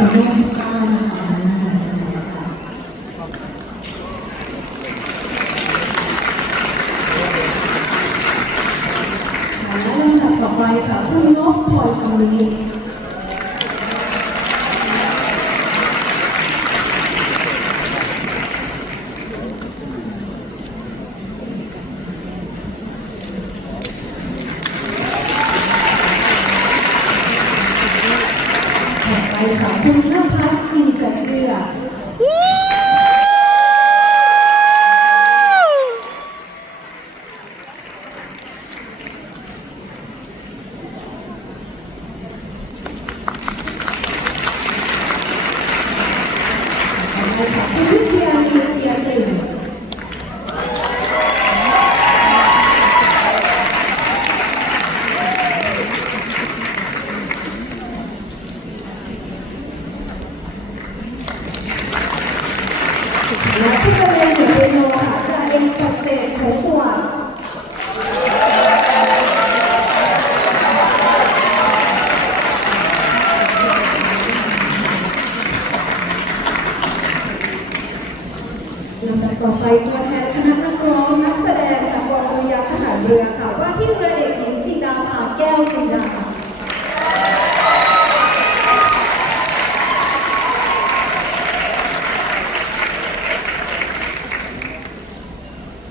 สุดยอดที่าลำดับต่อไปค่ะคุณนกพลอชมรี ไปค่ะคุณนภัสอินใจเรือกคุณวิเชียร ลำดับต่อไปตัวแทนคณะนักร้องนักแสดงจากกองรือยางทหารเรือค่ะ ว่าที่เรือเอกหญิงจิดาภาแก้วจิดา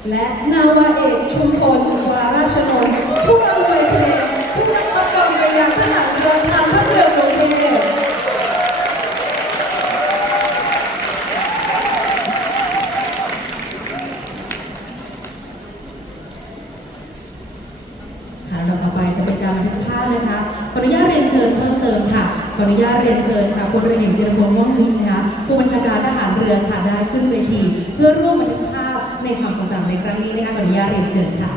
และนาวาเอกชุมพลวาราชนนท์ผู้อำนวยเพลงผู้นำกองเรือยางทหารเรือทางทัพเรือกรุงเทพ ค่ะ ลำต่อไปจะเป็นการบันทึกภาพนะคะขออนุญาตเรียนเชิญเพิ่มเติมค่ะขออนุญาตเรียนเชิญค่ะพลเรือเอกเจริญพงษ์ม่วงมิตรนะคะผู้บัญชาการทหารเรือค่ะได้ขึ้นเวที เพื่อร่วมบันทึกภาพในความทรงจำในครั้งนี้นะคะขออนุญาตเรียนเชิญค่ะ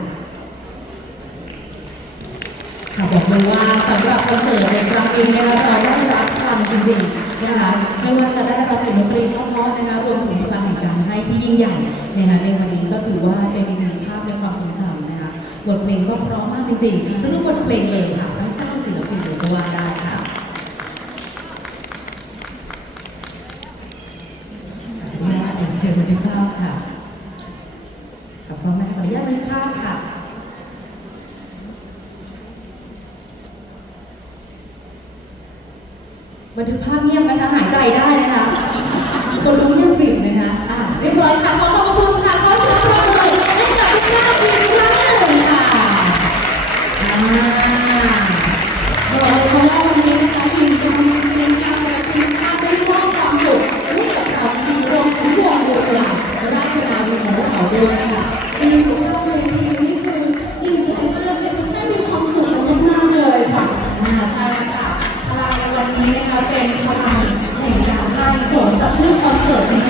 ค่ะบอกเลยว่าสำหรับคอนเสิร์ตในครั้งนี้นะคะเราได้รับพลังจริงๆนะคะไม่ว่าจะได้รับเสียงดนตรีเพราะๆนะคะรวมถึงพลังแห่งการให้ที่ยิ่งใหญ่นะคะในวันนี้ก็ถือว่าเป็นอีกหนึ่ง บทเพลงก็เพราะมากจริงๆทุกบทเพลงเลยค่ะทั้ง9ศิลปินเลยก็ว่าได้ค่ะญาตเรียนเชิญบันทึกภาพค่ะค่ะพร้อมนะคะขออนุญาตบันทึกภาพค่ะบันทึกภาพเงียบนะคะหายใจได้นะคะคนดูเงียบกริบนะคะอะเรียบร้อยค่ะขอขอบ ใช่ค่ะพลังในวันนี้นะคะเป็นพลังแห่งการให้สมกับชื่อคอนเสิร์ตจริง